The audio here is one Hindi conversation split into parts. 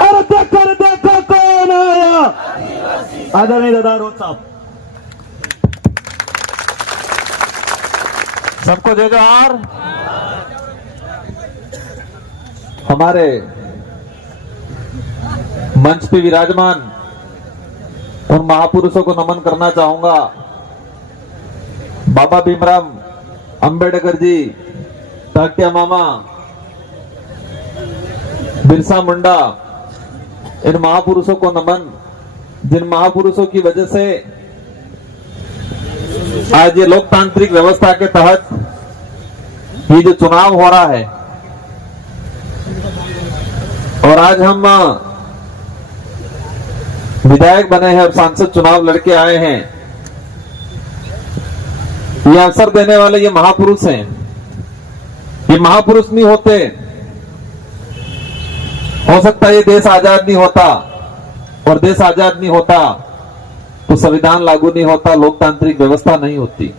और देखो कौन आया, आदरणीय दादा रोज साहब। सबको जय जोहार। हमारे मंच पे विराजमान उन महापुरुषों को नमन करना चाहूंगा। बाबा भीमराव अंबेडकर जी, टाटिया मामा, बिरसा मुंडा, इन महापुरुषों को नमन, जिन महापुरुषों की वजह से आज ये लोकतांत्रिक व्यवस्था के तहत ये जो चुनाव हो रहा है और आज हम विधायक बने हैं और सांसद चुनाव लड़के आए हैं, ये अवसर देने वाले ये महापुरुष हैं। ये महापुरुष नहीं होते, हो सकता है ये देश आजाद नहीं होता, और देश आजाद नहीं होता तो संविधान लागू नहीं होता, लोकतांत्रिक व्यवस्था नहीं होती,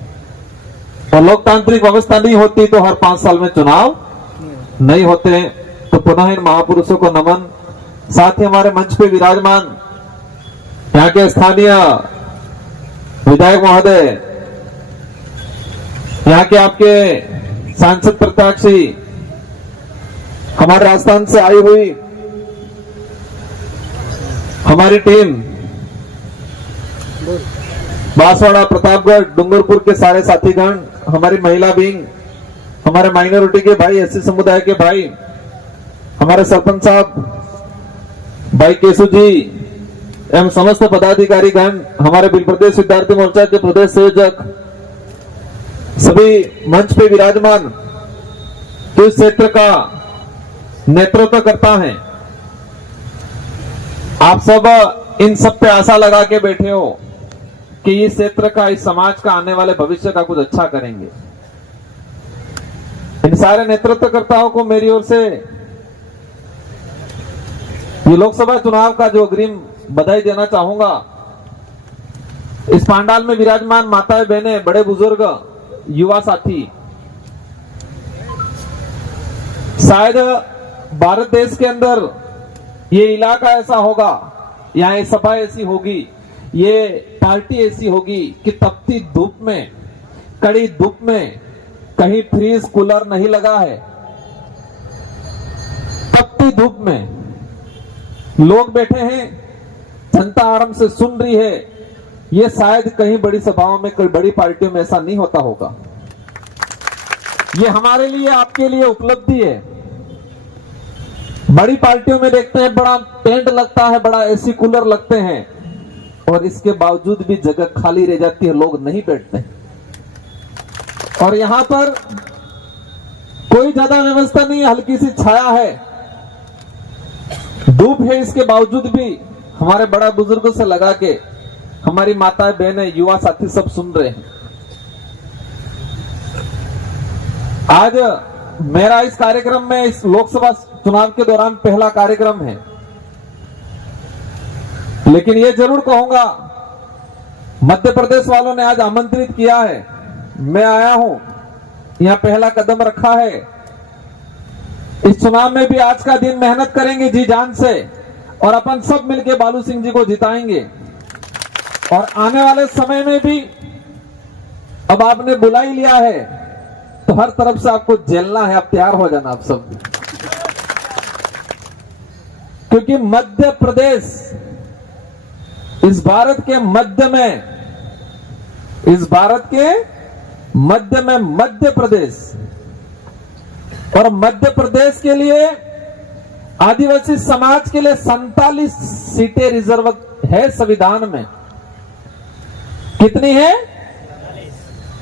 और लोकतांत्रिक व्यवस्था नहीं होती तो हर 5 साल में चुनाव नहीं होते। तो पुनः इन महापुरुषों को नमन। साथ ही हमारे मंच पे विराजमान यहाँ के स्थानीय विधायक महोदय, यहाँ के आपके सांसद प्रत्याशी, हमारे राजस्थान से आई हुई हमारी टीम, बांसवाड़ा, प्रतापगढ़, डूंगरपुर के सारे साथीगण, हमारी महिला विंग, हमारे माइनॉरिटी के भाई, एससी समुदाय के भाई, हमारे सरपंच साहब भाई केशु जी एवं समस्त पदाधिकारी गण, हमारे बिल प्रदेश विद्यार्थी मोर्चा के प्रदेश संयोजक, सभी मंच पे विराजमान तो इस क्षेत्र का नेतृत्व करता है। आप सब इन सब पे आशा लगा के बैठे हो कि इस क्षेत्र का, इस समाज का आने वाले भविष्य का कुछ अच्छा करेंगे। इन सारे नेतृत्वकर्ताओं को मेरी ओर से ये लोकसभा चुनाव का जो अग्रिम बधाई देना चाहूंगा। इस पांडाल में विराजमान माताएं, बहनें, बड़े बुजुर्ग, युवा साथी, शायद भारत देश के अंदर ये इलाका ऐसा होगा, यहाँ ये सभा ऐसी होगी, ये पार्टी ऐसी होगी कि तपती धूप में, कड़ी धूप में कहीं फ्रीज कूलर नहीं लगा है। तपती धूप में लोग बैठे हैं, जनता आराम से सुन रही है। ये शायद कहीं बड़ी सभाओं में, कोई बड़ी पार्टियों में ऐसा नहीं होता होगा। ये हमारे लिए, आपके लिए उपलब्धि है। बड़ी पार्टियों में देखते हैं बड़ा टेंट लगता है, बड़ा एसी कूलर लगते हैं, और इसके बावजूद भी जगह खाली रह जाती है, लोग नहीं बैठते। और यहां पर कोई ज्यादा व्यवस्था नहीं, हल्की सी छाया है, धूप है, इसके बावजूद भी हमारे बड़ा बुजुर्गों से लगा के हमारी माताएं, बहनें, युवा साथी सब सुन रहे हैं। आज मेरा इस कार्यक्रम में, इस लोकसभा चुनाव के दौरान पहला कार्यक्रम है, लेकिन ये जरूर कहूंगा, मध्य प्रदेश वालों ने आज आमंत्रित किया है, मैं आया हूं, यहां पहला कदम रखा है। इस चुनाव में भी आज का दिन मेहनत करेंगे जी जान से, और अपन सब मिलके बालू सिंह जी को जिताएंगे। और आने वाले समय में भी, अब आपने बुला ही लिया है तो हर तरफ से आपको झेलना है, आप तैयार हो जाना आप सब, क्योंकि मध्य प्रदेश इस भारत के मध्य में, इस भारत के मध्य में मध्य प्रदेश, और मध्य प्रदेश के लिए, आदिवासी समाज के लिए 47 सीटें रिजर्व है संविधान में। कितनी है?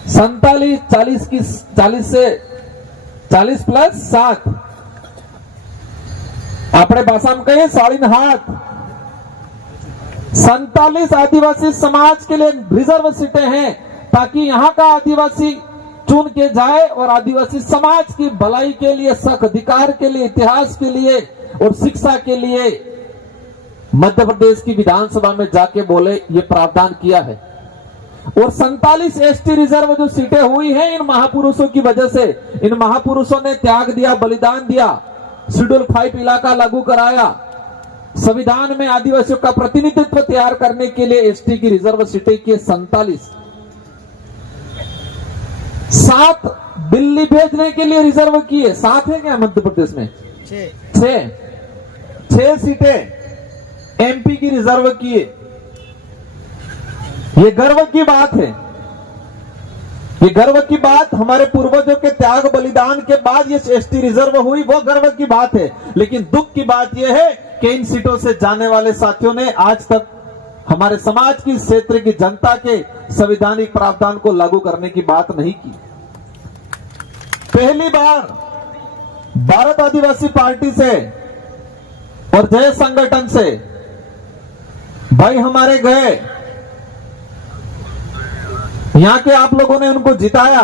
47, 40 की 40 से 40 प्लस 7, अपने भाषा में कहें 7.5। 47 आदिवासी समाज के लिए रिजर्व सीटें हैं, ताकि यहां का आदिवासी चुन के जाए और आदिवासी समाज की भलाई के लिए, हक अधिकार के लिए, इतिहास के लिए और शिक्षा के लिए मध्य प्रदेश की विधानसभा में जाके बोले, ये प्रावधान किया है। और 47 एसटी रिजर्व जो सीटें हुई हैं इन महापुरुषों की वजह से, इन महापुरुषों ने त्याग दिया, बलिदान दिया, शेड्यूल 5 इलाका लागू कराया, संविधान में आदिवासियों का प्रतिनिधित्व तैयार करने के लिए एसटी की रिजर्व सीटें की 47, 7 दिल्ली भेजने के लिए रिजर्व किए, 7 है क्या मध्य प्रदेश में? 6 सीटें एमपी की रिजर्व किए। ये गर्व की बात है, ये गर्व की बात, हमारे पूर्वजों के त्याग बलिदान के बाद ये एसटी रिजर्व हुई, वो गर्व की बात है। लेकिन दुख की बात यह है कि इन सीटों से जाने वाले साथियों ने आज तक हमारे समाज की, क्षेत्र की जनता के संवैधानिक प्रावधान को लागू करने की बात नहीं की। पहली बार भारत आदिवासी पार्टी से और जय संगठन से भाई हमारे गए, यहां के आप लोगों ने उनको जिताया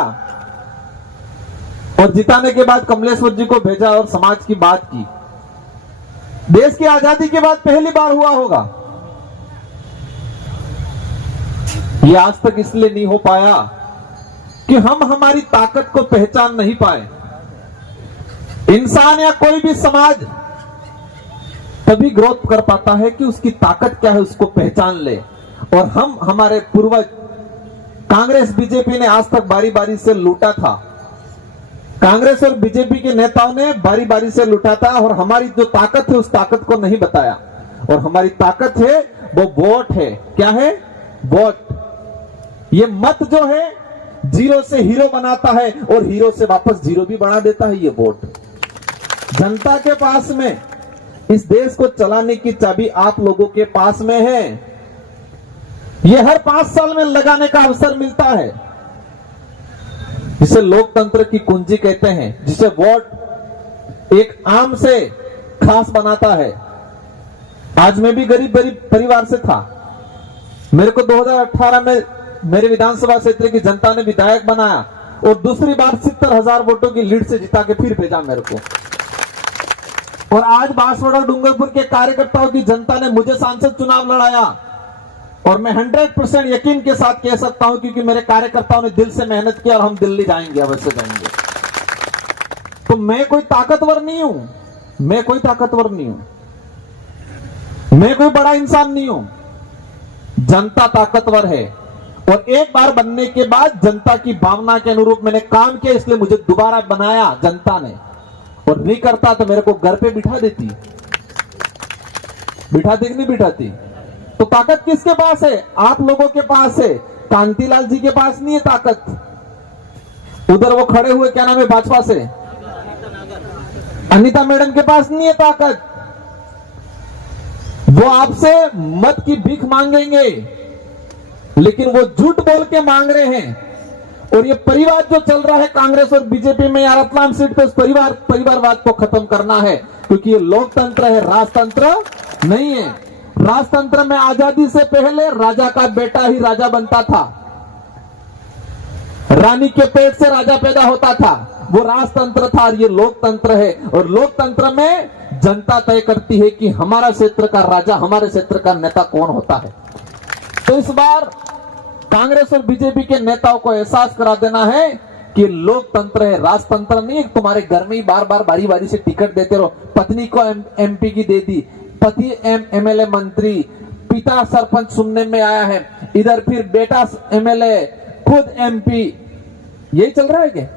और जिताने के बाद कमलेश्वर जी को भेजा और समाज की बात की। देश की आजादी के बाद पहली बार हुआ होगा। ये आज तक इसलिए नहीं हो पाया कि हम हमारी ताकत को पहचान नहीं पाए। इंसान या कोई भी समाज तभी ग्रोथ कर पाता है कि उसकी ताकत क्या है उसको पहचान ले। और हम, हमारे पूर्वज कांग्रेस बीजेपी ने आज तक बारी बारी से लूटा था, कांग्रेस और बीजेपी के नेताओं ने बारी बारी से लूटा था और हमारी जो ताकत है उस ताकत को नहीं बताया। और हमारी ताकत है वो वोट है। क्या है? वोट। ये मत जो है जीरो से हीरो बनाता है और हीरो से वापस जीरो भी बना देता है। ये वोट जनता के पास में, इस देश को चलाने की चाबी आप लोगों के पास में है। ये हर 5 साल में लगाने का अवसर मिलता है, जिसे लोकतंत्र की कुंजी कहते हैं, जिसे वोट एक आम से खास बनाता है। आज मैं भी गरीब परिवार से था। मेरे को 2018 में मेरे विधानसभा क्षेत्र की जनता ने विधायक बनाया और दूसरी बार 70,000 वोटों की लीड से जिता के फिर भेजा मेरे को। और आज बांसवाड़ा डूंगरपुर के कार्यकर्ताओं की जनता ने मुझे सांसद चुनाव लड़ाया और मैं 100% यकीन के साथ कह सकता हूं, क्योंकि मेरे कार्यकर्ताओं ने दिल से मेहनत की और हम दिल्ली जाएंगे, अवश्य जाएंगे। तो मैं कोई ताकतवर नहीं हूं, मैं कोई ताकतवर नहीं हूं, मैं कोई बड़ा इंसान नहीं हूं। जनता ताकतवर है और एक बार बनने के बाद जनता की भावना के अनुरूप मैंने काम किया, इसलिए मुझे दोबारा बनाया जनता ने। और नहीं करता तो मेरे को घर पे बिठा देती, बिठाती कि नहीं बिठाती? तो ताकत किसके पास है? आप लोगों के पास है। कांतिलाल जी के पास नहीं है ताकत। उधर वो खड़े हुए, क्या नाम है भाजपा से, अनीता मैडम के पास नहीं है ताकत। वो आपसे मत की भीख मांगेंगे, लेकिन वो झूठ बोल के मांग रहे हैं। और ये परिवार जो चल रहा है कांग्रेस और बीजेपी में यार रतलाम सीट पे, उस परिवारवाद को खत्म करना है, क्योंकि ये लोकतंत्र है, राजतंत्र नहीं है। राजतंत्र में आजादी से पहले राजा का बेटा ही राजा बनता था, रानी के पेट से राजा पैदा होता था, वो राजतंत्र था। और ये लोकतंत्र है और लोकतंत्र में जनता तय करती है कि हमारा क्षेत्र का राजा, हमारे क्षेत्र का नेता कौन होता है। तो इस बार कांग्रेस और बीजेपी के नेताओं को एहसास करा देना है कि लोकतंत्र है, राजतंत्र नहीं। तुम्हारे घर में ही बार बार बारी बारी से टिकट देते रहो। पत्नी को एमपी की दे दी, पति एमएलए मंत्री, पिता सरपंच सुनने में आया है, इधर फिर बेटा एमएलए, खुद एमपी। यही चल रहा है क्या?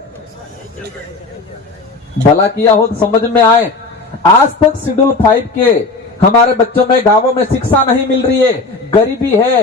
भला किया हो तो समझ में आए। आज तक शेड्यूल 5 के हमारे बच्चों में, गांवों में शिक्षा नहीं मिल रही है, गरीबी है,